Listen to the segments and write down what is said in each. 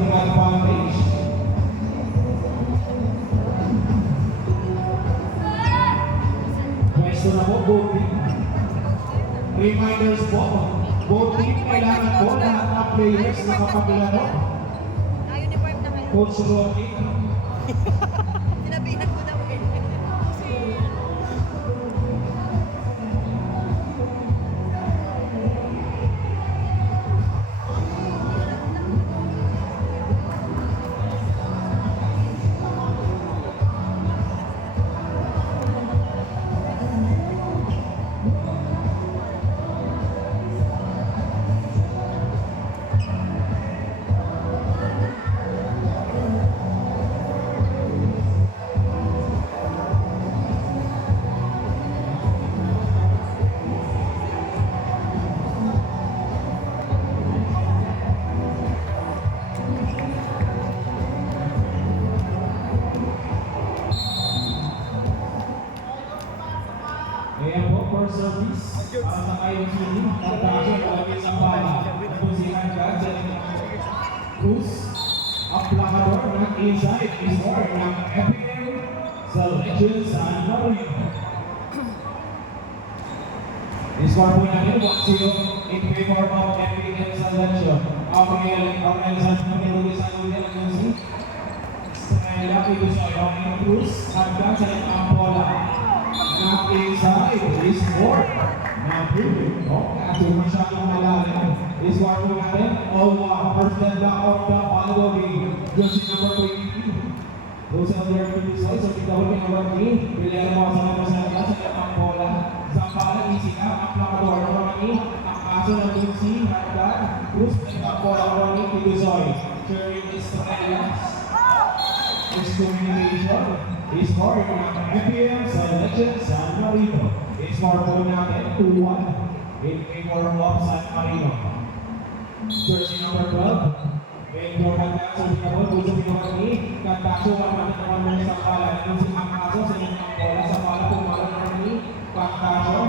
advantage. Pwesto na po, both team. Reminders po, both team kailangan po lahat ng players na kapapilano. Uniform na kayo. Coach Rocky. Sinabihan ko na po yun. Ayan po, for service, para sa IMCD, pagkakasyon lagi sa bala, pusihan ka, Cruz, Aplacador ng inside, is more ng FPM Selection San Marino. Score po natin, 1-0 in favor of FPM Selection. Aurel San Marino, San Marino, Stella Pibusoy, Cruz, hanggang sa Ampola. Now inside is four. Now Pilip. Kaso masyadong malalim. Is one po natin. Olwa. First and back of the follow game. Jersey number 20. Those are their Pibusoy. So kita ko number 3. Bilera mo sa number 7. Sa kapang bola. Zampala. Easy ka. Aplacador. Ronnie. Ang kaso ng Lucy. Hardad. Cruz. Ang bola. Ronnie. Pibusoy. Cherry Estrella. Is communication. Is for FPM Selection San Marino. Is for po natin 2-1 in favor of San Marino. Jersey number 12. Important na sa pinabot. Gusto pinabot ni Kantaso. Naman mo sa pala. Naman si Angkaso sa inyong bola. Sa pala po naman ni Kantaso.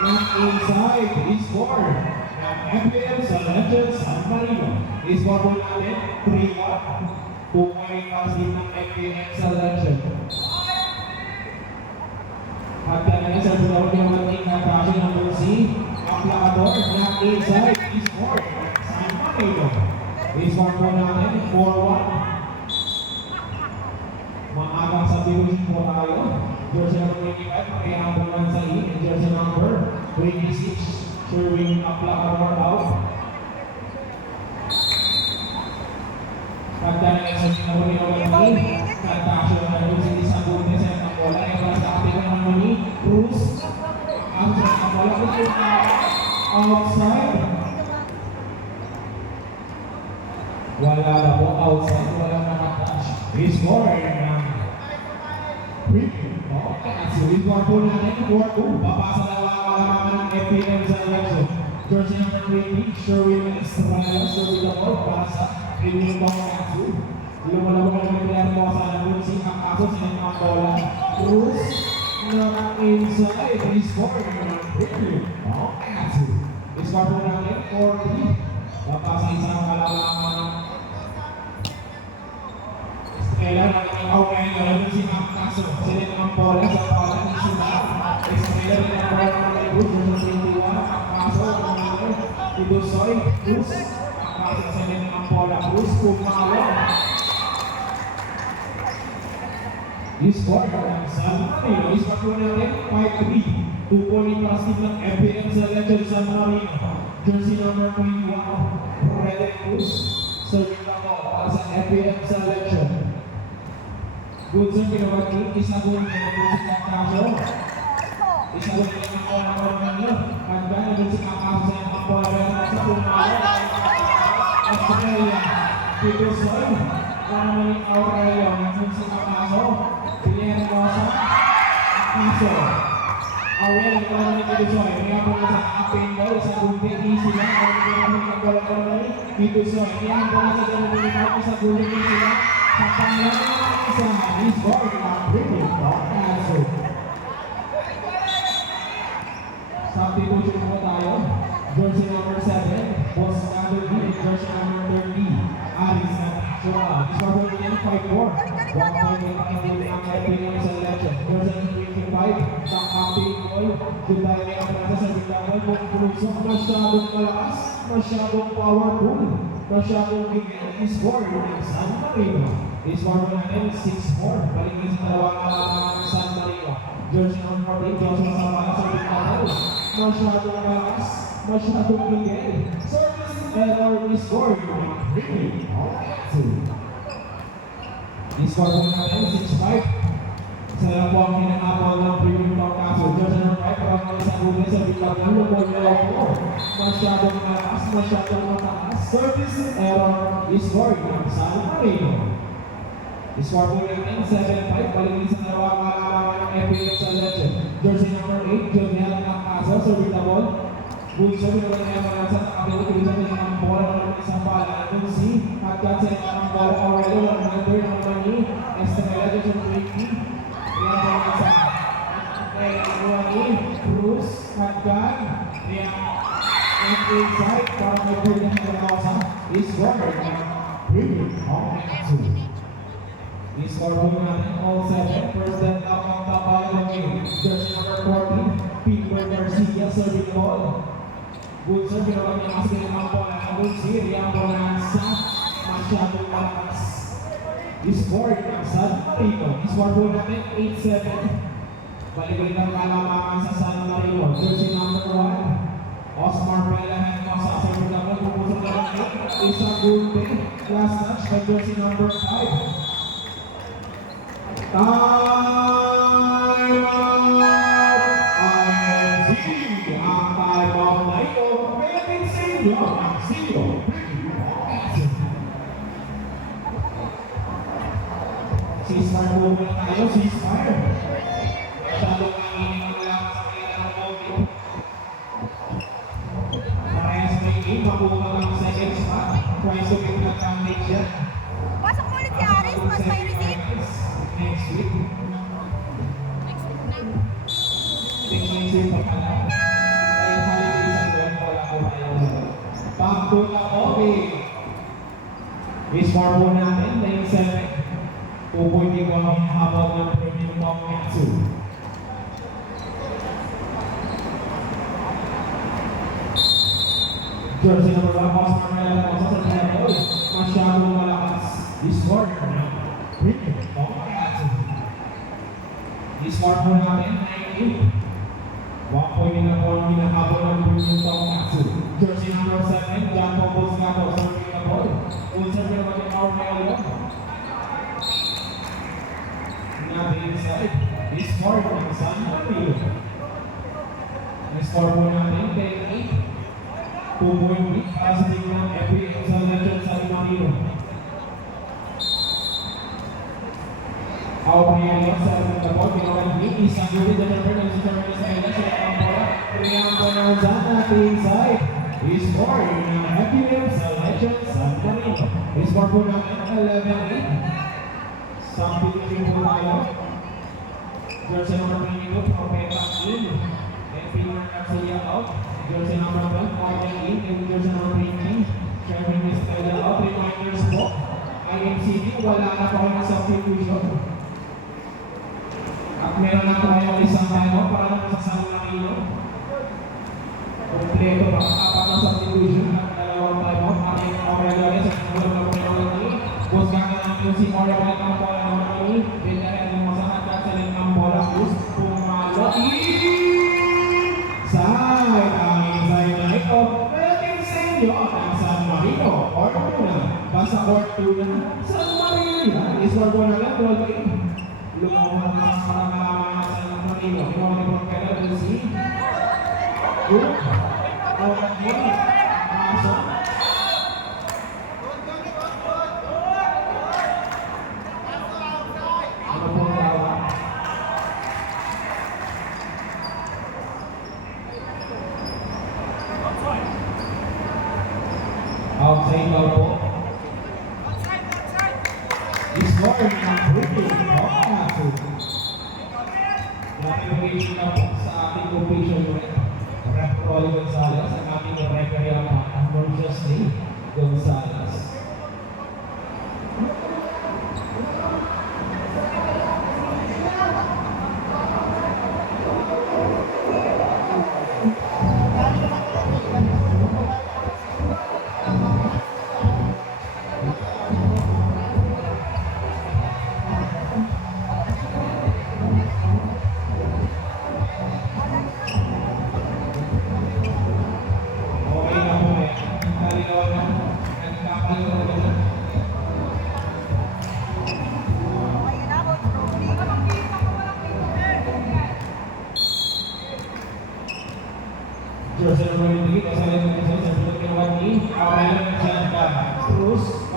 Not inside is for FPM Selection San Marino. Is for po natin 3-1. Pumay kasi ng FPM Selection. At talaga sa tulog ng mating Natasha ng C, Aplacador na inside is for San Marino. Is for po natin 4-1. Maagang sa division po tayo. Jersey number 25, makihabang sa E. Jersey number 26, Sherwin Aplacador out. Pagdala sa sinawin ng ni Kantasyo na rin sa isang buti sa mga bola ay para sa ating naman ni Cruz. Ang sa mga bola ko outside. Wala na po outside. Wala nakatouch. Score ng preview. So score po natin 4-2. Papasa na wala ng FPM Selection. Jersey number 20, Sherwin Estrella. Sherwin the ball para sa Piling bang kaso. Lumalabang ang mga mo sa Lucy ang kaso sa mga bola. Cruz na inside. Is score ng Piling bang kaso. Is score po natin 4-3. Papasa isang kalamangan. Estrella ng Aurel na Lucy ang kaso. Sila ng bola sa pala ng sila. Estrella ng bola ng Cruz ng 21. Ang kaso ng Pibusoy. Cruz. Pasok sa nila ng bola. Cruz pumalo. I-score ng San Marino. I-score po natin 5-3. 2 point para sa ng FPM Selection San Marino. Jersey number 21. Frederick Cruz. Serving na po para sa FPM Selection. Goodson pinawag isa po yung pinag-usip ng kaso. Isa po yung pinag-usip ng kaso. Handa na doon si Kakaso sa mga bola. Sa pumalo. Australia, Pibusoy, Ramon Aurelio, namun si Kakaso, Pilihan Rosa, Kakaso, Aurelio, Ramon Pibusoy, may po sa aking ball, sa bunti, easy lang, Ramon Pibusoy, Pibusoy, may po sa ganun sa bunti, easy lang, sa panglaman sa Lisbon, Ramon Kakaso. Substitution po tayo. Jersey number 7, Boss number 3, jersey number 30. 24. 1.8 ang Epingan selection. Person 25, ang acting goal. Doon tayo may aprasa sa bilangan kung pulusok. Masyadong malakas, masyadong powerful, masyadong bigay. Score ng San Marino. Score po natin 6-4. Balik sa dalawang San Marino. Jersey number 8, Joshua Sabaya sa bilangan. Masyadong malakas, masyadong bigay. Service error is scored. Really? I-score po natin 6-5. Isa lang po ang hinahapon ng premium ng kaso. Jersey number 5, parang mga sa buhay sa bilangan. Lumol nila po. Masyadong malakas, masyadong mataas. Service error is scored ng San Marino. I-score po natin 7-5. Balik sa dalawang makakalaman ng FPL selection. Jersey number 8, Joniel Nakaso, serving the ball. Bulsa, pinawala niya mga sa nakapilot. Bulsa niya ang bola ng isang bala. Doon si Hagkat sa ang bola. Aurelio, ang number ng Mani. Estevela, Jason Ricky. Yan po ang isa. Ruani, Cruz, Hagkat. Yan. And inside, para may pwede na kinakausa. Is Robert. Premium. Okay. I-score po natin all 7. First and up ang tapal ng game. Jersey number 14, Peter Garcia, serving ball. Good serve, ginawa niya kasi ng bola. Good serve, yan po na sa masyadong malakas. I-score ng San Marino. I-score po natin 8-7. Balik-balik ang kalamangan sa San Marino. Jersey number 1, Osmar Pelahan, serving the ball. Pupusok na lang. Isang good day. Last touch by jersey number 5. Time out! INC! Ang time out na ito, pwedeng senior ang senior. Ceasefire po muna tayo, ceasefire. Masyadong nanginig ang lakas sa kanya ng COVID. Parehas may game, makuha ng second spot. Twice to get advantage yan. Pasok mo ulit si Aris, mas may receipt. Next week. Next week na. Next week pa pala. Ay, holiday sa doon, wala ko tayo. Back to the okay. I-score po natin, 9-7. 2.0 ang habang ng premium ng Metsu. Jersey number 1, Oscar Mela, sa Pinatol. Masyadong malakas. I-score na. Premium ng Metsu. I-score po natin, 9-8. 1 na po ang hinahabol ng premium ng Metsu. Jersey number 7, John Pobos Gato, serving the ball. Serving naman yung Aurelio. Natin inside. I-score ng San Marino. I-score po natin, 10-8. 2.8 para sa team ng FPL selection San Marino. Aurelio sa the ball, ginawan ni isang gawin na number ng Superman sa election ang bola. Triangle ng Zan natin inside. I-score ng FPL selection San Marino. I-score po natin 11-8. Something to po tayo. Jersey number 22, Propeta in. FPL Garcia out. Jersey number 12, Morgan in. And jersey number 18, Sherwin Estella out. Reminders po, IMCD, wala na po kayong substitution. At meron na po kayong isang time para naman sa San Marino. Kompleto pa, apat na substitution at dalawang time out. Ating Aurelio sa kanulong na po yung Boss Ganga ng QC Aurelio ng bola naman ini. Bindahan ng masahat at saling ng bola. Bus, pumalo. Side ang inside na ito. Pwedeng senior ng San Marino. Or muna, basta court 2 na San Marino. Iswar po na lang, 12-8. Lumuhan na para malaman sa San Marino. Iwan ni Propeta del C. Good. Okay. Pasok. Ano po ang tawag? Outside daw po. I-score ng Brooklyn. Nakipag-issue na po sa ating completion rate. Rep Rolly Gonzalez ang ating referee ang Mauritius Lee Gonzalez.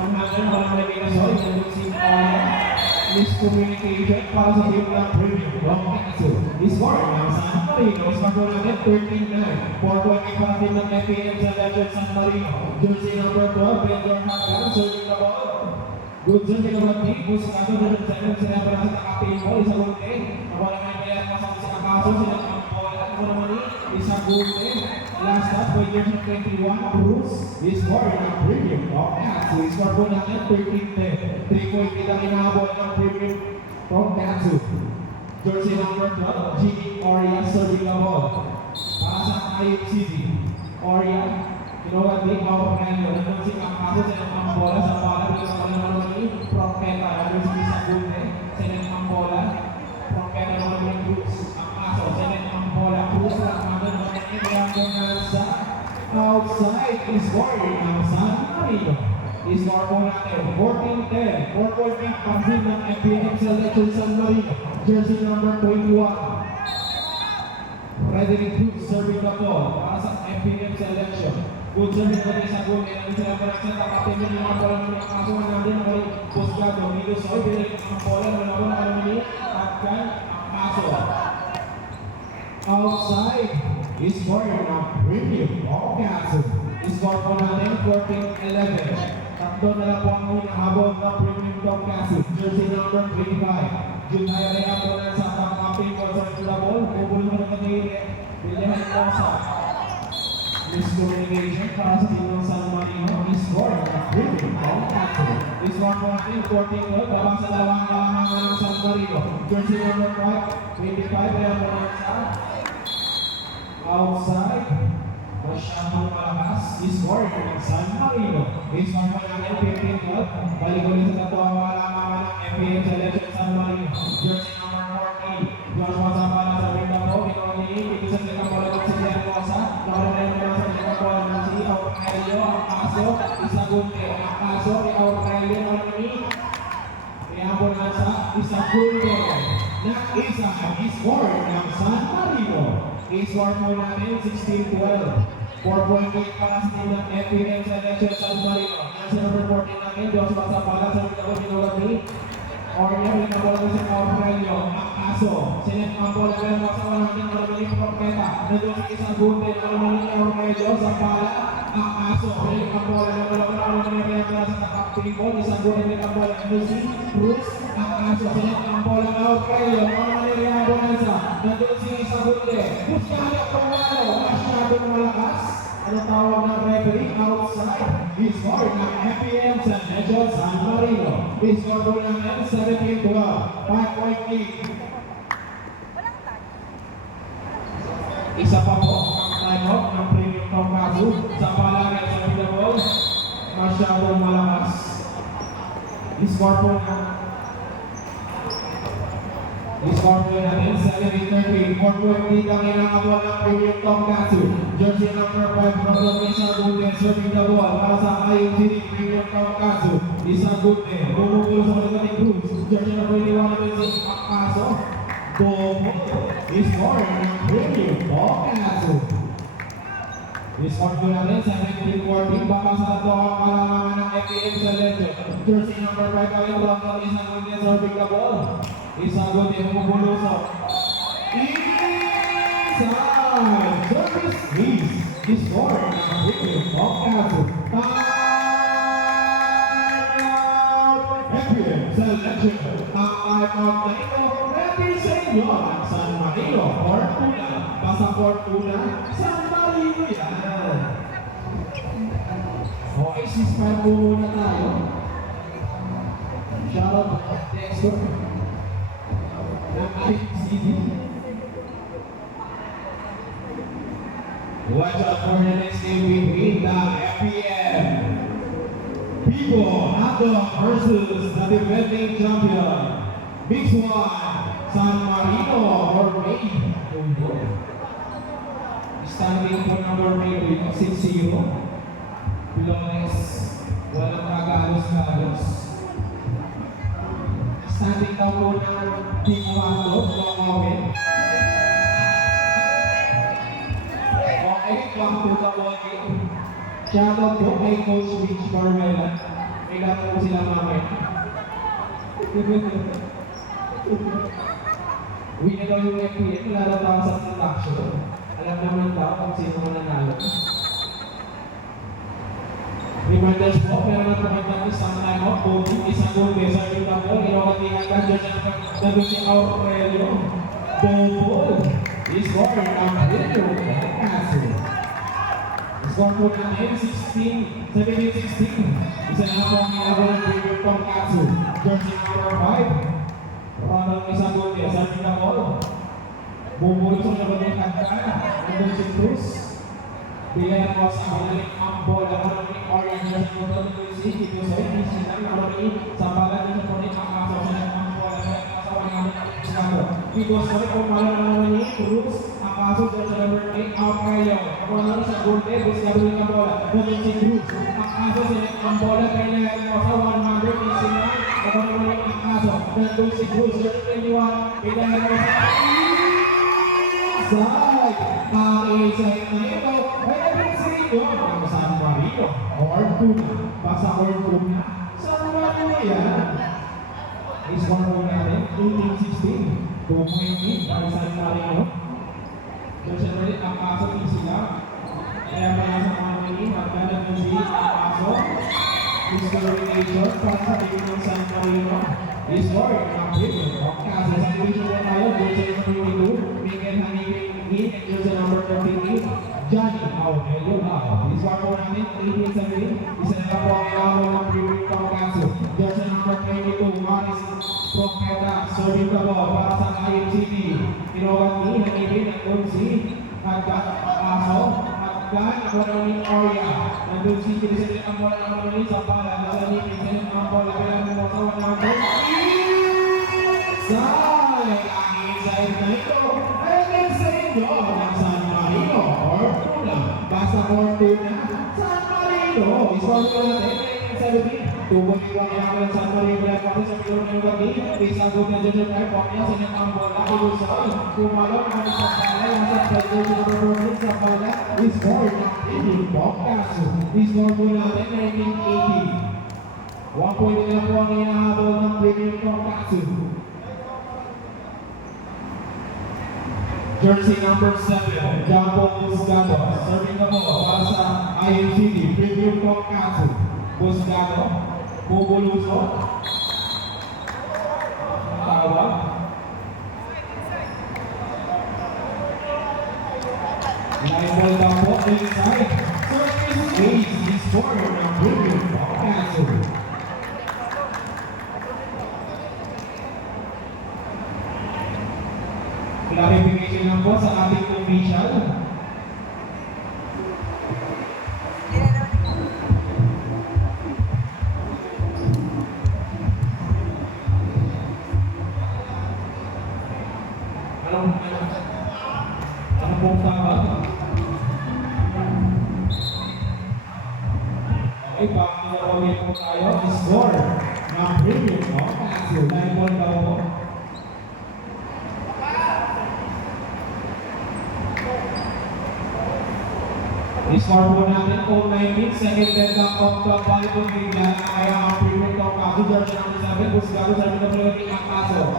Yung handler, walang nalagay na sorry, nandun si miscommunication para sa team ng Premium. Long Kensu. Score ng San Marino. Score po natin 13-9. 4-point para team ng FPM sa Legend San Marino. Jersey number 12, Vendor Hagan, serving the ball. Good zone, kinawag team. Buscado, Jersey 7, sila para sa nakapin mo. Isa gunte. Nawala may kaya masama si Akaso, sila ang bola. Ako naman isa gunte. Last up, by years of 21, Bruce. Score ng Premium. Long Kensu. Score po natin 13-10. 3-point kita kinabot ng Premium from Kensu. Jersey number 12, G. Oria serving the ball. Para sa Ayub City. Oria, kinawag din ako ngayon. Nandun si Akaso, sila ang bola sa bola. Bilang ako naman ni Propeta. Nandun si Sagunte, sila ang bola. Propeta naman ng Bruce. Akaso, sila ang bola. Bruce lang naman ng Kaya sa outside is scoring ng San Marino. Score po natin 14-10. 4-point lead pansin ng FPM Selection San Marino. Jersey number 21. Frederick Hughes serving the ball para sa FPM Selection. Good serving ko sa goal. Kailangan sila para sa takapin nyo yung mga bola ng mga kasuhan natin. Ako rin Buscado. Milo Soy. Pinalik ang bola. Malawa na kami at kan ang kaso. Outside is scoring ng Premium Kensu. Score po natin 14-11. Tatlo na lang po ang unang habog ng Premium Kensu. Jersey number 25. Junay Arena po na sa pang-camping ko sa the ball. Bubulong na kanili. Bilihan po sa miscommunication para sa team ng San Marino. Score ng Premium Kensu. Score po natin 14-12. Babang sa lawang kalamangan ng San Marino. Jersey number 5. 25. Kaya po na sa outside. Masyadong malakas. Score ng San Marino. Score po natin 15-12. Balik ulit sa katuwa mga kalamangan ng FPM Selection San Marino. Jersey number 14. Joshua Zapala sa rinda po. Ikaw niya. Ibisan nila po lang si Dian Rosa. Nakaroon na sa rinda po ng si Aurelio. Ang kaso. Isagunte. Ang kaso. Aurelio. Kaya po na sa Isagunte. Na isa ang score ng San Marino. Score po natin 16-12. 4-point lead para sa team ng FPM Selection San Marino. Nasa number 14 natin, Joshua Zapala sa rinda po ni Ornia, rin na bola si Aurelio. Ang kaso. Sinet ang bola pero masawa natin ang maraming Propeta. Nandun si isang gunte na naman ni Aurelio. Zapala. Ang kaso. Sinet ang bola na wala na naman sa nakaping ball. Isang gunte rin ang bola. Nandun si Bruce. Ang kaso. Sinet ang bola na Aurelio. Ang manilihan po na isa. Nandun si isang gunte. Buscado po ano. Masyado na malakas. Ano tawag ng referee? Outside. Score ng FPM Selection San Marino. Score po namin 17-12. 5-point lead. Isa pa po ang time-out ng Premium Kensu sa palagay sa Pidabol. Masyadong malakas. Score po namin 17-13. 4-point lead ang inakabot ng Premium Kensu. Jersey number 5 from the Isang Gunte serving the ball para sa Ayub City Premium Kensu. Isang Gunte. Bumubulo sa mga ni Cruz. Jersey number 21 namin si Akaso. Bobo. Score ng Premium Kensu. Score po natin 17-14. Baka sa ito ang kalamangan ng FPM Selection. Jersey number 5 kami from the Isang Gunte serving the ball. Isang Gunte bumubulo sa inside service miss. Score ng Premium Kensu. Timeout FPM Selection. Timeout na ito. Ready sa inyo ang San Marino. Fortuna. Basta Fortuna. San Marino yan. Okay, ceasefire po muna tayo. Shoutout to Dexter. Ng ICD. Watch out for the next game between the FPM People Handog versus the defending champion Mix 1 San Marino or May. Standing for number May 6-0. Flores. Walang kagalos-galos. Standing daw po ng Team Handog. Pangawin. Okay, welcome to the ball game. Shoutout po kay Coach Rich Marmela. May gato po sila mamaya. Uwi na daw yung FPM, wala daw tao sa production. Alam naman daw kung sino mananalo. Reminders po, pero nagpapagdang isang time out, voting, isang goal, besa yung ako, inokatihan ka, dyan siya nandun si Aurelio. Bobol is scoring ang Aurelio Caso. Score po natin, 17-16. Isa na po ang ginagawa ng Premier Tom Caso. Jersey number 5. Ronald isang goal, besa yung ako. Bobol sa labas ng kanta, nandun si Cruz. Bigyan mo sa hulaling ang bola ko ng orange na sa mga tuloy dito sa hindi sila naroon sa balat nito po rin ang aso sa ang bola sa asawa ng Chicago. Dito sa rin kung mahal naman ni Cruz ang aso sa number 8 out kayo. Ako naman sa goal day, gusto na rin ang bola. Nandun si Cruz. Ang aso sa ang bola kaya mo sa 100 ni sila. Ako naman ang aso. Nandun si Cruz. 21. Bigyan mo sa side. Isay na ito. Ay, nabing sa inyo. Ang San Marino. Ortuna. Basa Ortuna. San Marino yan. Is-score po natin. 18-16. 2.8 para San Marino. So, siya na rin ang aso ni sila. Kaya pala sa mga nini, magkalag na si ang aso. Discrimination para sa team ng San Marino. Is-score ang premium. Kaso sa division na tayo. Division number 22. Miguel Hanibin. Jersey number 38, Johnny Aurelio Lao. Is-score po natin, 18-17. Isa na po ang ilaw ng Premier Tom Caso. Jersey number 22, Maris Profeta. Serving the ball para sa IMCD. Tinawag ni Hanibin at Gonzi. Hagkat Aso. Hagkat ako naman ni Oria. Nandun si Jersey ang bola naman ni sa bala. Nasa ni Jersey ang bola. Kailan mo sa 100. Side! Ang inside na ito. Ng San Marino, Ortuna, basta Ortuna, San Marino, is-score ko natin, 17, tubunin ko ang San Marino, lang pati sa pilon ng gabi, isang group na dyan ay pamilya, sinang ang bola, ilusay, kumalong ang isang balay, nasa pwede sa performance sa bola, is-score natin, yung Boccaso, is-score ko natin, 1980, 1 point nila po ang hinahabol ng Premier Boccaso. Jersey number 7, Jumbo Busgado. Serving the ball para sa IMCD, Premium Boccaso. Busgado, Bubuluso. Tawag. Line ball down po, inside. Service ace, is scored ng Premium Boccaso. Clarification lang po sa ating official. Ano pong tawag? Okay, pakilawagin po tayo. Score ng Premium Boccaso. Line ball daw po. I-score po natin kung 19, second dead lang of the volleyball game na kaya ang Premier Tom Caso, Jersey number 7, Busgado, sa mga pagkakas ang kaso.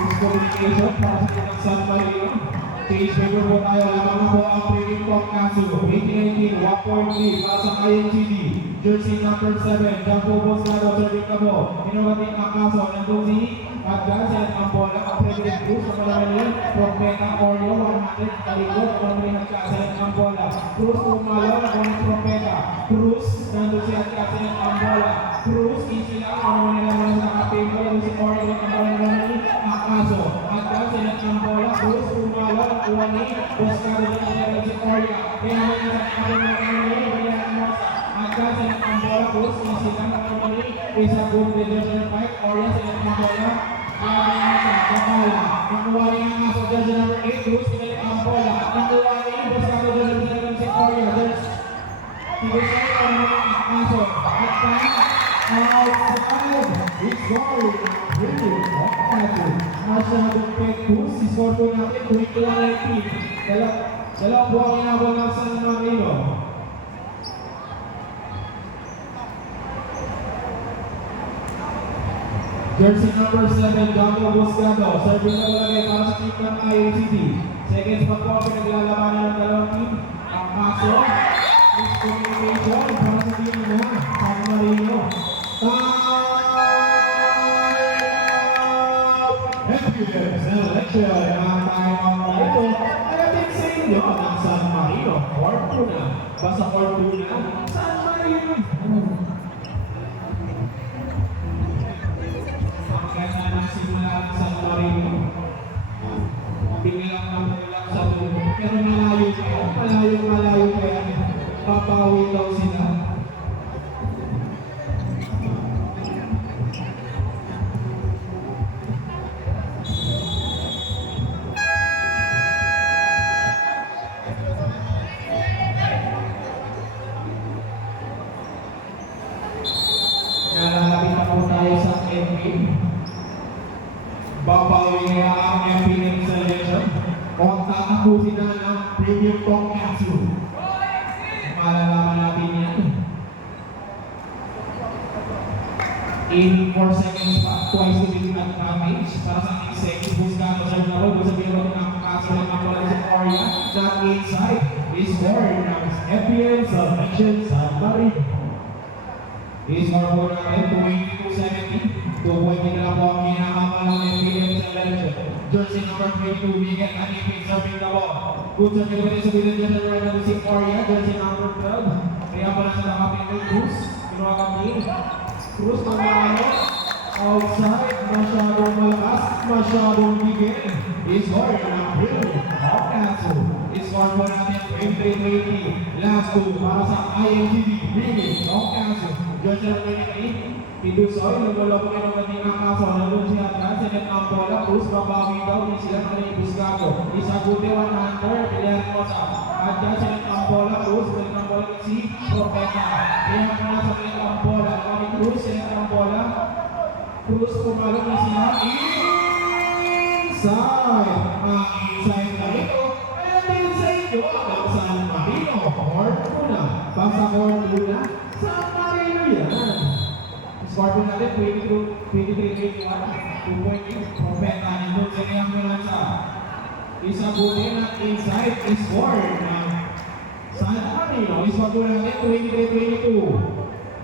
Discommunication para sa kitang San Marino. Change paper po tayo, lamang na po ang Premier Tom Caso. 18-19, 1.3 para sa IMCD. Jersey number 7, Jumbo Busgado, serving ka po. Inuwating ang kaso, nandun si Agad, ang bola, ang President Cruz, ang malamali, Propeta Oreo, 100, kalikot, ang malamali, ang bola. Cruz, umalo, ang Propeta. Cruz, nandun si Agad, ang bola. Cruz, easy lang, ang malamali sa kapito, nandun si Oreo, ang malamali, ang kaso. Agad, ang bola. Cruz, umalo, ang uwani, Busgado, nandun si Oreo. Kaya naman sa malamali, Agad, ang bola. Cruz, easy lang, ang malamali, isang good leader, Oreo, ang bola. Nakuha niya ang aso dyan sa number 8, Cruz, kinalik ang bola. Nakuha niya yung Busgado dyan si Oreo. Tigosan niya ang aso. At outside, it's goal. Really, Boccaso. Nasa nagpapit Cruz, score po natin, 21-19. Dalawang buwang inabol ng San Marino. Jersey number 7, Gago Buscado. Serving na lagay para sa team ng IACD. Seconds pa po, pinaglalabanan ng dalawang team. Ang kaso, miscommunication para sa team na San Marino. FBM selection ang timeout na ito. Ayating sa inyo ng San Marino. Fortuna. Basta Fortuna, San Marino. Ang ganda ng simula ng San Marino. Binilang sa dulo. Pero malayo kaya. Papawi daw sila. Nalalapit na po tayo sa MP. Babawi niya ang MP ng selection. O tatapusin na ng premium tonkatsu. Malalaman natin yan. 84 seconds pa. Twice to be at damage. Para sa next seconds, Buscado sa laro. Doon sa biro ng kaso ng mga wala sa Korea. That inside is more ng FBM selection sa Marino. I-score po natin 22-70. 2 point na po ang kinakamal ng FBM selection. Jersey number 22, Miguel Anipin serving the ball. Good serving pa rin sa bilang dyan na rin si Korea. Jersey number 12. Kaya pa lang sa nakapin ng Cruz. Kinuha kami. Cruz na mga outside. Masyadong malakas. Masyadong bigay. I-score ng Bill Hawkatsu. I-score po natin 23-20. Last two para sa IMCD. Bill Hawkatsu. Jersey number 23. Pidusoy, nagulog ko ng ating kaso. Nandun siya atrás. Sinet ang bola. Cruz, babawi daw. Hindi sila ng Buscado. Isaguti 100. Pilihan mo sa Adya. Sinet ang bola. Cruz. Sinet ang bola si Propeta. Pilihan mo na sa sinet ang bola. Kami Cruz. Sinet ang bola. Cruz, pumalog na sila. Inside. Ang inside na ito. Ayan din sa inyo. Ang San Marino. Fortuna. Basta Fortuna. San Marino yan. Score po natin 23-21. 2 point yung Propeta. Nandun sa niyang Milansa. Isa po din ang inside is score ng San Marino. Score po natin 23-22.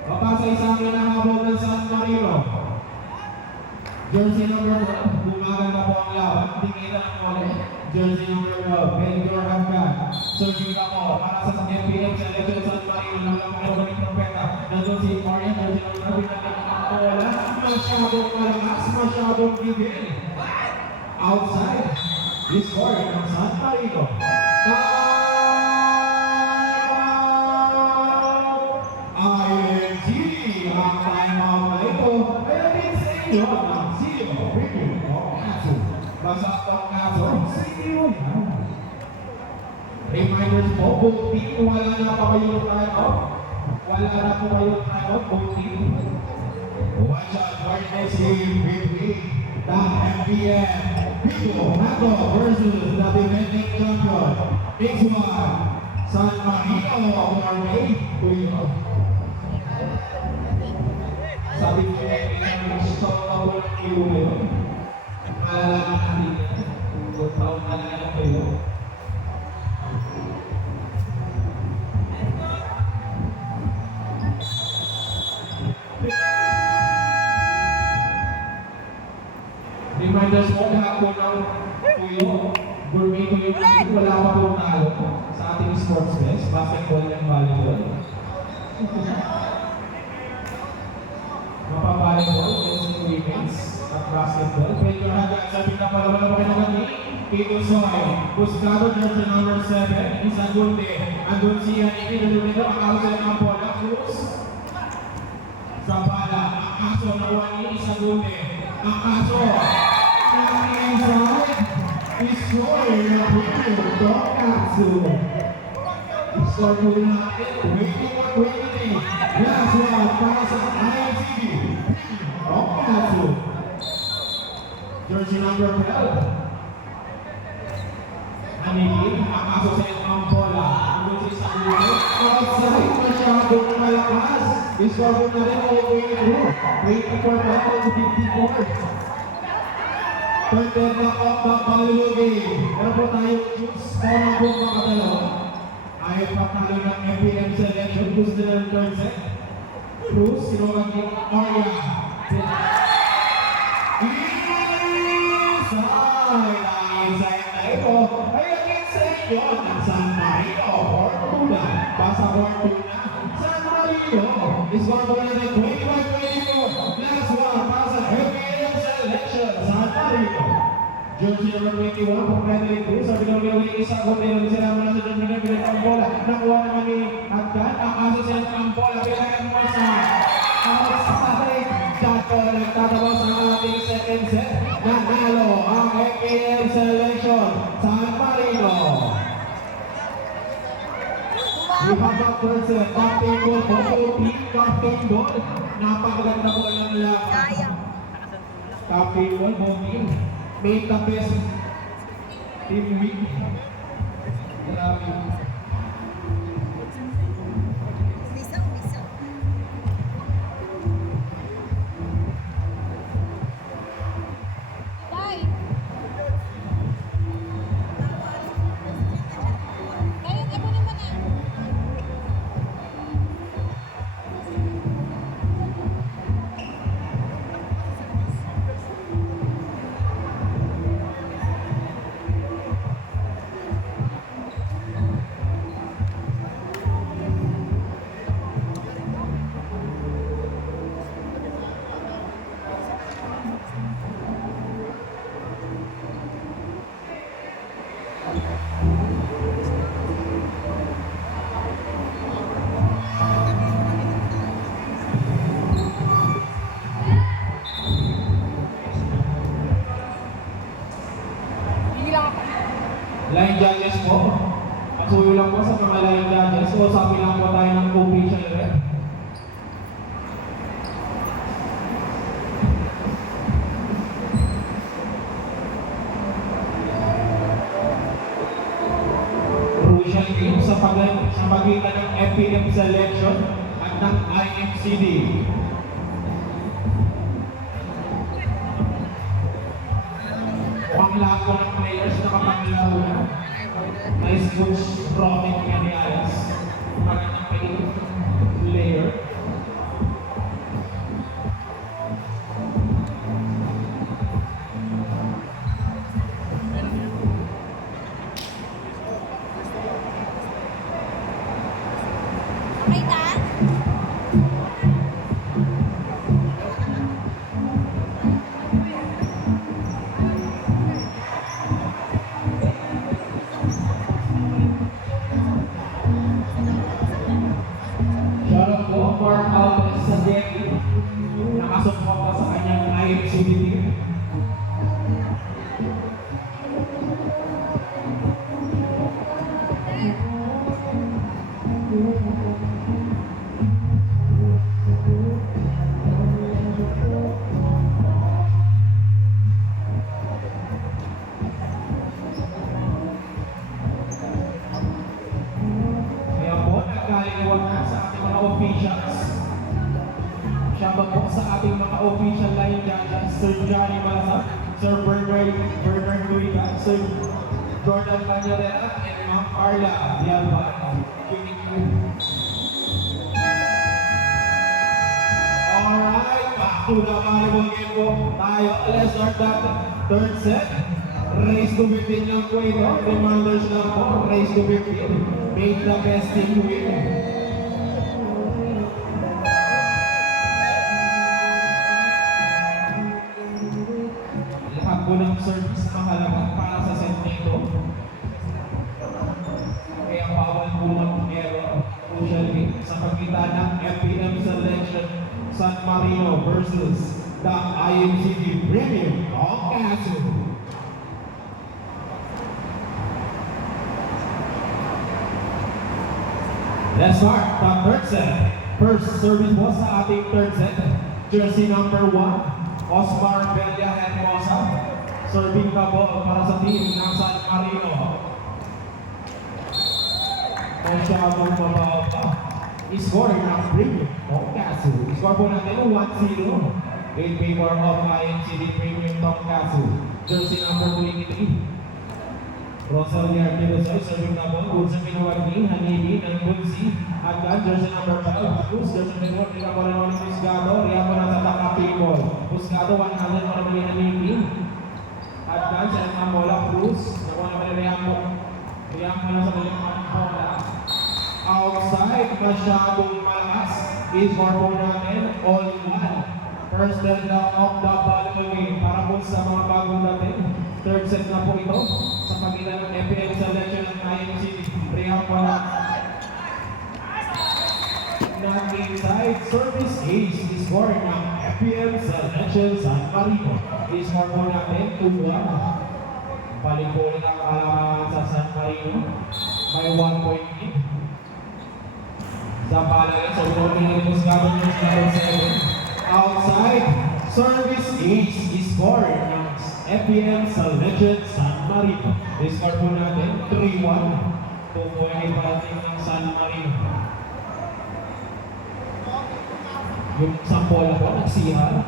Papasa isang hinahabol ng San Marino. Jersey number 1. Bumagal na po ang laban. Tingin ang mole. Jersey number 12. Benjor Hanggan. Sergio Gamo. Para sa FBM selection San Marino. Nalaman ng Propeta. Nandun si Maria. Jersey number 12. Wala, masyadong malakas, masyadong gigil. Outside, this score ng San Marino. IMCD, ang timeout na ito. Kaya din sa inyo ng Silio Premium Tonkatsu. Basta Tonkatsu, sa inyo yan. Reminders po, both team, wala na pa kayo timeout. Wala na po kayo timeout, both team. Watch out for this game between the FBM Pico Mato versus the defending champion. Next one, San Marino Norway. Sabi ko yung stop na po ng iyo ngayon. Malalaman natin kung taon na lang kayo. Reminders mo lahat po ng Puyo, gourmet ko yung wala pa po talo sa ating sports fest, basketball and volleyball. Mapavolleyball, dancing women's, at basketball. Pwede yung hanggang sabi na pala wala pa kayo naman Tito Soy, Buscado, jersey number 7, Isagunde, andun si Yaniki, nandun ito, ang kaso ng bola, Cruz. Zabala, ang kaso na wani, Isagunde, ang kaso. Inside is scoring a premium Tonkatsu. Score po natin, 21-23. Last one para sa IMCD. Tonkatsu. Jersey number 12. Anilin, ang kaso sa itong bola. Ang si Samuel. Outside, masyadong malakas. Score po natin all the way through. 24 pa to 54. Third and back up, back Balulugi. Meron po tayong juice. Kung po makadalaw. Ayaw patalo ng FPM selection. Gusto nila ng third set. Cruz, sinungan ni Arya. Inside na ito. Ay, again sa inyo ng San Marino. Fortuna. Pasa Fortuna. San Marino. Score po natin 25-24. Last one. Para sa FPM selection. San Marino. Jersey number 21, Papadre Cruz. Sabi ng Lewin, isa ko din. Sila mula sa Jersey number 21 ang bola. Nakuha naman ni Hagdan. Akaso sila ang bola. Bilangan mo sa outside. Dato nagtatabaw sa ating second set. Nanalo ang FPM selection. San Marino. We have a first set. Captain Ball. Captain Ball. Napakaganda po ng laban. Sayang. Captain Ball. Bongin. Make the best team week. Grabe. Umisa. Bye. Kaya abunin mo na. Line judges po. Pasuyo lang po sa mga line judges. O sabi lang po tayo ng official rep. Crucial game sa pagitan ng FPM selection at ng IMCD. Panglago ng players na kapanglago na. Nice coach Romy Canales. Magandang player. Okay na? Shoutout po ang Mark Alves sa Debbie. Nakasuport pa sa kanyang IMCD team. Kaya po, nagkalinawan na sa ating mga officials. Shoutout po sa ating mga official line judges, Sir Johnny Malasa, Sir Bernard Luiga, Sir Jordan Cañadera, and Ma'am Carla Dialban. Alright, back to the volleyball game po tayo. Let's start that third set. Race to 15 lang po ito. Reminders lang po, race to 15. Make the best team win. Lahat po ng service mahalaga para sa set na ito. Kaya bawal po mag-error. Crucially, sa pagitan ng FPM selection San Marino versus the IMCD Premium Ocasu. Let's start the third set. First service po sa ating third set. Jersey number 1, Osmar Bella Hermosa. Serving ka po para sa team ng San Marino. Masyadong mababa. Score ng Premium Tonkatsu. Score po natin 1-0 in favor of INCD Premium Tonkatsu. Jersey number 23. Rosal Yardilosoy, serving na ball. Good sa Pinuwagni, Hanibi, Nangunsi. At jersey number 5, Cruz. Jersey number 1, Ria Moreno, Musgado. Ria Moreno sa taka ball. Musgado, 100, Marabali, Hanibi. At sa mga bola, Cruz. Nakuha naman ni Ria Moreno sa dalimang bola. Outside, masyadong malakas. Score po natin, all one. First down of the volleyball game para po sa mga bagong dating. Third set na po ito sa pagitan ng FPL selection at IMC. Ria po na inside service ace. Score ng FPL selection San Marino. Score po natin 2-1. Balik po ulit ang kalamangan sa San Marino by 1 point lead. Sa pala sa Binobi ng Musgado News number 7. Outside, service ace. Score ng FPL Selection San Marino. Score po natin 3-1. 2 point parating ng San Marino. Yung sampola po, nagsihal.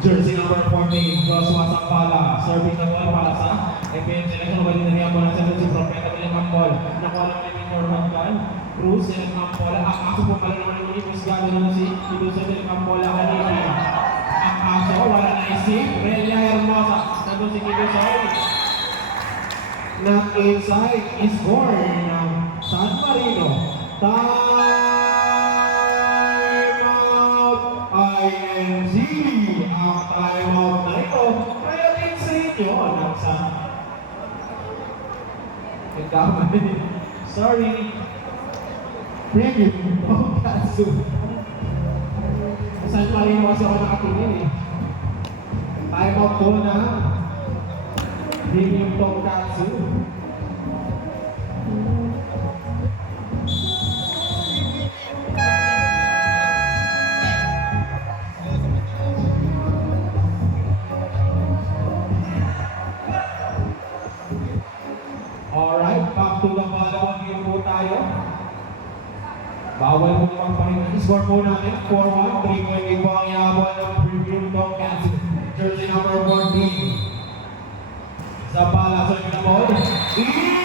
Jersey number 14, Joshua Sampala. Serving na ball para sa FPL Selection. Bali na niya po na sa si Propeta Bilang Ball. Nakuha lang namin Norman Gal. Cruz, yan ang Mampola. Ako po pala naman yung Musgado naman si Kidusa ng Mampola kanina. Ang kaso, wala na isip. Relia Hermosa. Nandun si Kidusa. Na inside, score ng San Marino. Time out INC. Ang time out na ito. Kaya din sa inyo ng San Sorry. Premium Tonkatsu. San Marino kasi ako nakatingin eh. Time out po na Premium Tonkatsu. Alright, back to the follow-up game po tayo. Bawal po magpahinga. Score po natin 4-1. 3-point po ang iabot ng Premium Tonkatsu. Jersey number 14. Sa pala sa ball. Inside!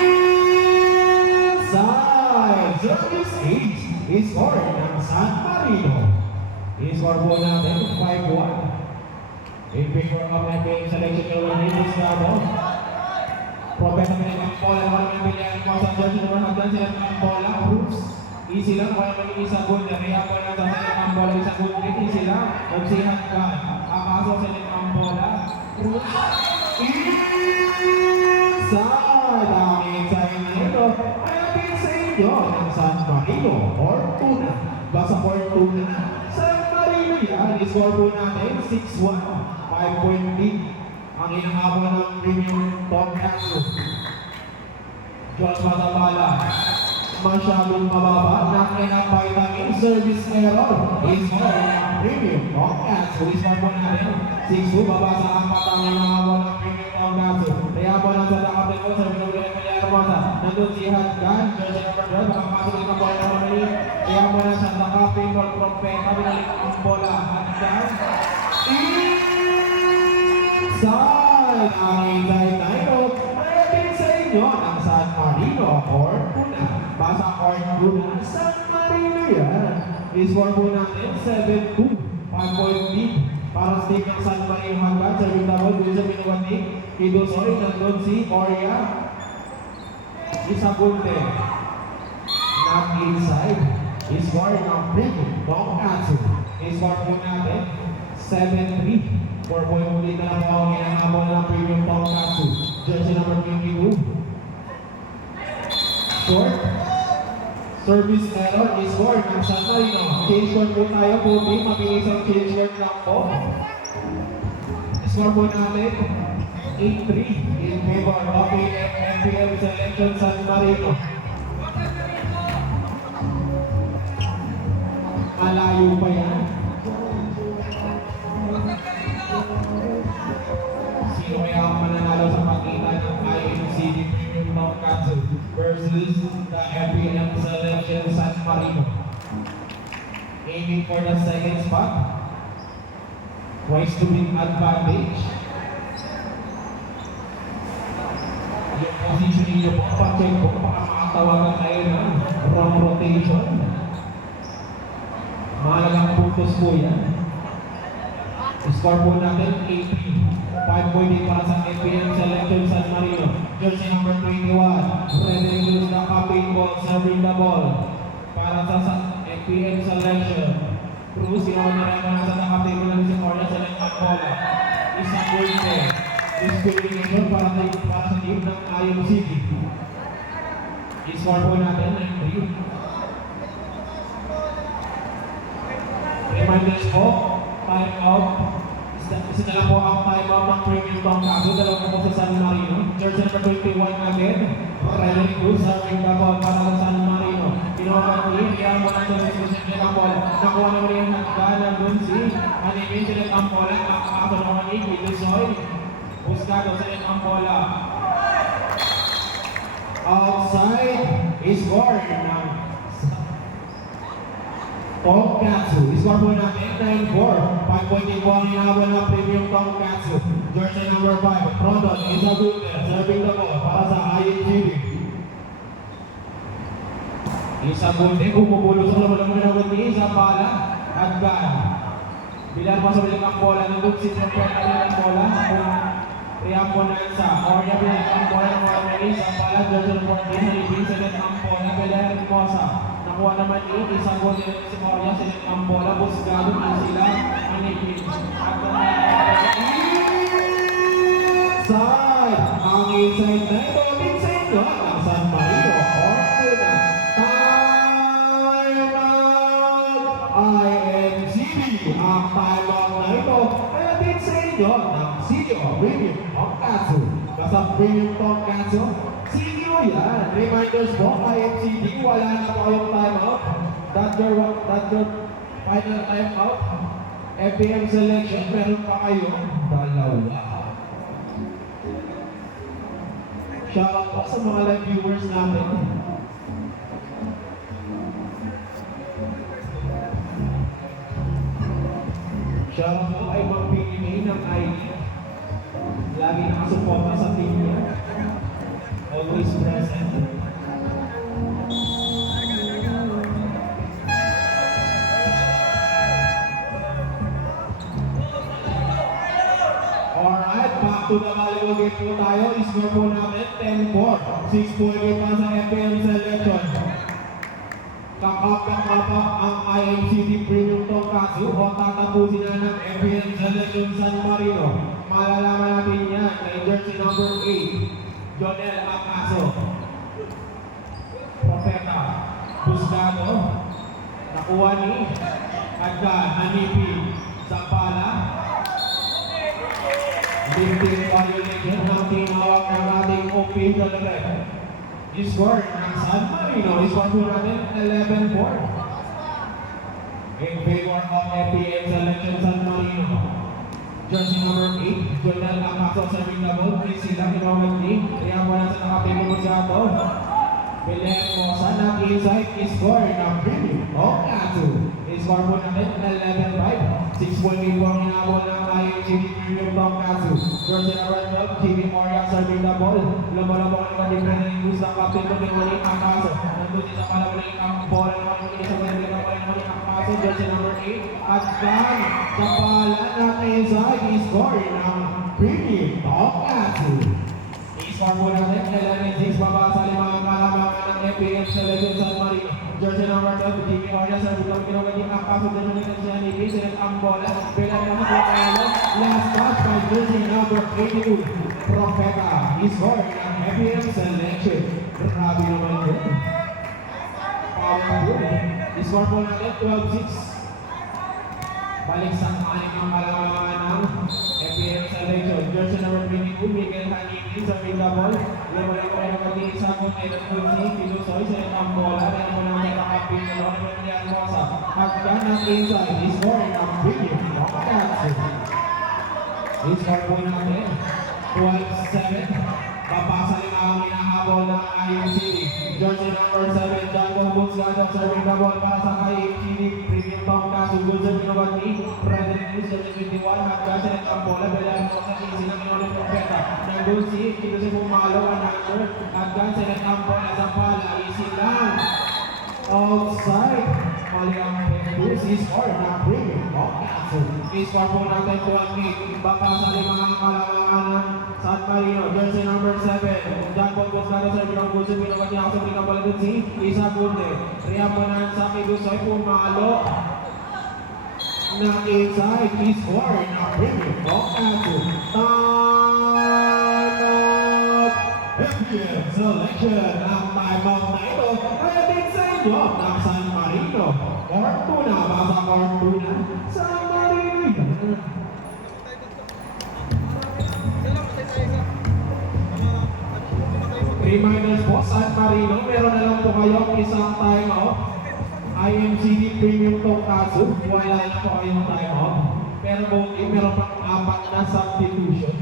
Service 8. Score ng San Marino. Score po natin 5-1. In favor of FPL Selection ng Musgado. Propeta Bilang Bola, naman naman Bilang mo sa jersey naman hagdan sila ng bola. Cruz. Easy lang, kaya maging isang goal na Ria po na sa ng bola, isang goal rin. Easy lang, magsihat ka. Akasok sa ng bola. Cruz. Inside! Ang inside na ito. Kaya din sa inyo ng San Marino. Fortuna. Basta Fortuna. San Marino yan. Score po natin 6-1. 5-point lead. Ang inahabol ng Premium Tonkatsu. Joshua Zavala. Masyadong mababa. Vitamin service error. Score ng Premium Tonkatsu. Score po natin 6-2. Baba sa apat ang inahabol ng Premium Tonkatsu. Kaya po lang sa takapin ko sa Binubi ng Hermosa. Nandun si Hadgan. Jersey number 12. Makapasok ito po na naman. Kaya po lang sa takapin ko. Propeta. Binalik ang bola. Hadgan. Inside! Ang inside na ito. Kaya din sa inyo ang San Marino. Fortuna. Basa Fortuna. San Marino yan. I-score po natin 7-2. 5-point lead. Para sa team ng San Marino hanggang sa Bintawal. Doon sa Binuwati. Kidusoy. Nandun si Coria. Isagunte. Not inside. I-score ng Premium Tonkatsu. I-score po natin 7-3. 4-point ulit na lang ang inahabol ng Premium Tonkatsu. Jersey number 22. Short. Service error. I-score ng San Marino. Change court po tayo po. Mabilis ang change court lang po. I-score po natin 8-3 in favor of FPL Selection San Marino. Malayo pa yan. Sino kaya ang mananalo sa pagitan ng INCD Premium Tonkatsu versus the FPL aiming for the second spot. Tries to win advantage. Yung positioning nyo po, pa-check po, baka makatawagan kayo ng wrong rotation. Mahalagang puntos po yan. Score po natin 80. 5 para sa FPM Selection San Marino. Jersey number 21. Frederick Cruz na captain ball, serving the ball. Para sa FPM Selection. Cruz, ginawa niya rin para sa captain mo lang si Corner sa left bola. Isang Wente. Discrimination para sa team ng Ayong City. I-score po natin 9-3. Reminders po, time out. Isa na lang po ang time out ng Premium Tongkaso. Dalawa po sa San Marino. Jersey number 21 again. Frederick Cruz serving the ball para sa San Marino. Pinawagan ulit. Kaya mo lang sa disposition ng ball. Nakuha na ulit ang nagdanan dun si Animin. Sila ang bola. Nakakaso na kami. Milusoy. Buscado sila ang bola. Outside. Score ng Tongkatsu. Score po natin 9-4. 5 po ang inaabot ng Premium Tongkatsu. Jersey number 5. Rondon Isagulte. Serving the ball para sa INGB. Isagulte. Pumupulo sa laman ng mga ni Zapala at Gan. Bilang masabalik ang bola ng Luxis ng pwede ng bola. Kaya po na isa. Orya bilang ang bola ng mga ni Zapala. Jersey number 14. Nalipin sa ang bola. Bilang Hermosa. Nakuha naman yun, isang gol nila si Moria, sila ang bola, Buscado, sila, Manipin. At inside! Ang inside na ito, inside yun, ang San Marino, Ortuna. Time out! INGB, ang time out na ito, ay inside yun, ang City of Premium Tongkatsu. Basta Premium Tongkatsu, yan. Reminders po, IMCD, wala na po kayong timeout. That's your final timeout. FPM Selection, meron pa kayo dalawa. Shoutout po sa mga live viewers natin. Shoutout po kay Mang PMA ng ID. Lagi nakasuporta sa team niya. Always present. Alright, back to the volleyball game po tayo. Score po natin 10-4. 6 point game pa sa FPM Selection. Kakapakapak ang IMCD Premium Tongkatsu o tatapusin na ng FPM Selection San Marino. Malalaman natin yan kay jersey number 8. Jonel Acaso, Profeta, Buscado, nakuha ni Agdan, Hanipi, Zapala, lifting violation ng tinawag ng ating official ref. I-score ng San Marino, i-score po natin 11-4. In favor of FPM Selection San Marino. Jersey number 8, Jonel Acaso serving the ball. Please sila kinawag ni. Kaya mo na sa nakapin mo siya ito. Belen Mosa na inside score ng Premium Tongkatsu. I-score po natin 11-5. 6 point po ang hinabol ng IMCD Premium Tongkatsu. Jersey number 12, Jimmy Moria serving the ball. Lumalabaw ang different news ng captain mo ng Jonel Acaso. Nandun din sa palabalik ang bola ng mga isa sa nila ng Jonel Acaso. Jersey number 8, at Gan sa pala na inside. I-score ng Premium Tongkatsu. I-score po natin 11-6 baba sa limang kalamangan ng FPM Selection San Marino. Jersey number 12, Jimmy Moria sa butang kinawaging Acaso. Dito nila siya ni Vincent ang bola. Bilang na sa pala. Last touch by jersey number 82, Profeta. I-score ng FPM Selection. Grabe naman yun. Powerful. I-score po natin 12-6. Balik sa aning ang malamangan ng FPM Selection. Jersey number 22, Miguel Hanini sa Mindabol. Lumalik ko rin ang mag-iisang kung ay nagpunsi, Pilusoy sa itang bola. Dahil mo nang nakakapin na noon ng Lian Mosa. At yan ang inside, i-score ng Premium Tongkatsu. I-score po natin 12-7. Papasa rin ang inahabol ng IMCD. Jersey number 7, John Buscado serving the ball para sa IMCD Premium Tongkatsu. Guzman Pinawati, President News 21, Hagasa ng Campola, Belayan mo sa Kisi ng Inolim Propeta. Nandun si Kito si Pumalo, Anando, Hagasa ng Campola, Zampala, Isilang. Outside, mali ang Pepus, score na premium of Kansas. I-score po natin 12 baka sa limang kalamangan ng San Marino, jersey number 7. John Paul Buscado sa Binong Gusto, Pinawati ako sa Pinapalagot si Isa Bunde. Riyan po na sa Kibusoy, Pumalo. Na inside, i-score na premium of Kansas. Tanot! FPM selection ang timeout na ito. Ready sa inyo ng San Marino. Fortuna, basa Fortuna. San Marino. 3 minutes po, San Marino. Meron na lang po kayong isang timeout. IMCD Premium Tonkatsu. Wala na po kayong timeout. Pero kung meron pang 4 na substitution.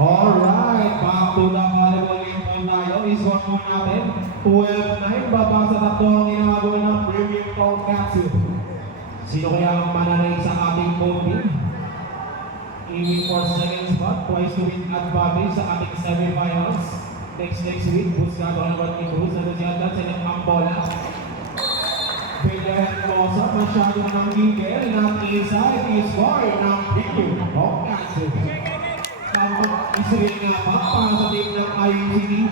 Alright, back to the volleyball game po tayo. I-score po natin. 12-9, baba sa tatlo ang ginagawa ng Premium Tonkatsu. Sino kaya ang mananaig sa ating voting? Aiming for second spot, twice to win advantage sa ating semifinals. Next week, Buscado ang Batting Cruz, na si Adan sa Campola. Belayan Mosa, masyado ng gigil ng inside, i-score ng Premium Tonkatsu. Israel nga ba para sa team ng IUCD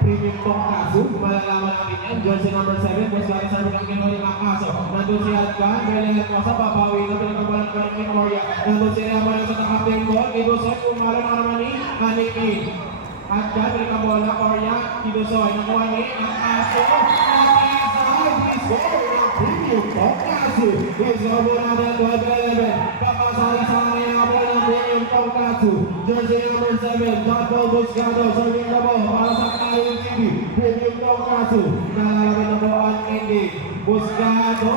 Premium Tonkatsu? Malalaman natin yan. Jersey number 7, Buscado sa Binang Kinori Makaso. Nandun si Adkan, Belayan Mosa, papawi na pinagkabalan ko ng Memoria. Nandun si Raman sa takapin ko, Kibusoy, pumalo na naman ni Haniki. Adkan, pinagkabalan na Korea, Kibusoy, nakuha ni Makaso. Score ng Premium Tonkatsu. I-score po natin 12-11. Papasali sa kanya po ng Premium Tonkatsu. Jersey number 7, John Paul Buscado. Serving na po para sa IMCD Premium Tonkatsu. Nalalagay na po ang Hindi. Buscado.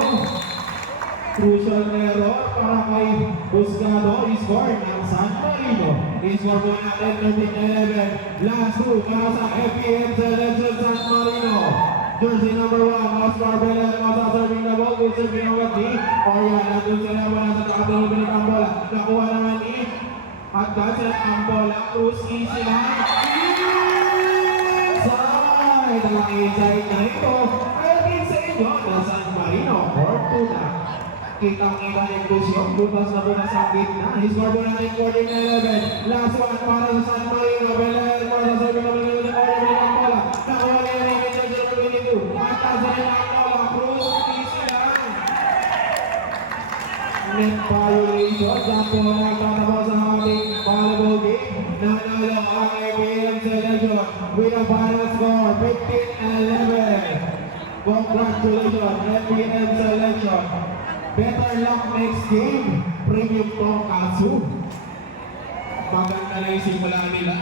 Crucial error para kay Buscado. I-score ng San Marino. I-score po natin 13-11. Last 2 para sa FPM Selection San Marino. Jersey number 1, Oscar Belayan Mosa, serving the ball, Gusto Pinawati. Orion, nandun sila naman sa kakatulog ng Campola. Nakuha naman ni Adkan sa Campola, Cruz, easy lang. Inside! Ang inside na ito. Ayaw sa inyo ng San Marino, Fortuna. Kitang-kita ni Cruz yung butas na butas ang gitna. Score po natin 14-11. Last one para sa San Marino. Belayan Mosa, serving the ball, Orion, Campola. Nakuha niya rin. Net violation, dyan po nagtatapos sa ating volleyball game. Nanalo ang FPM Selection with a final score 15-11. Congratulations, FPM Selection. Better luck next game, Premium Tonkatsu. Maganda na yung simula nila.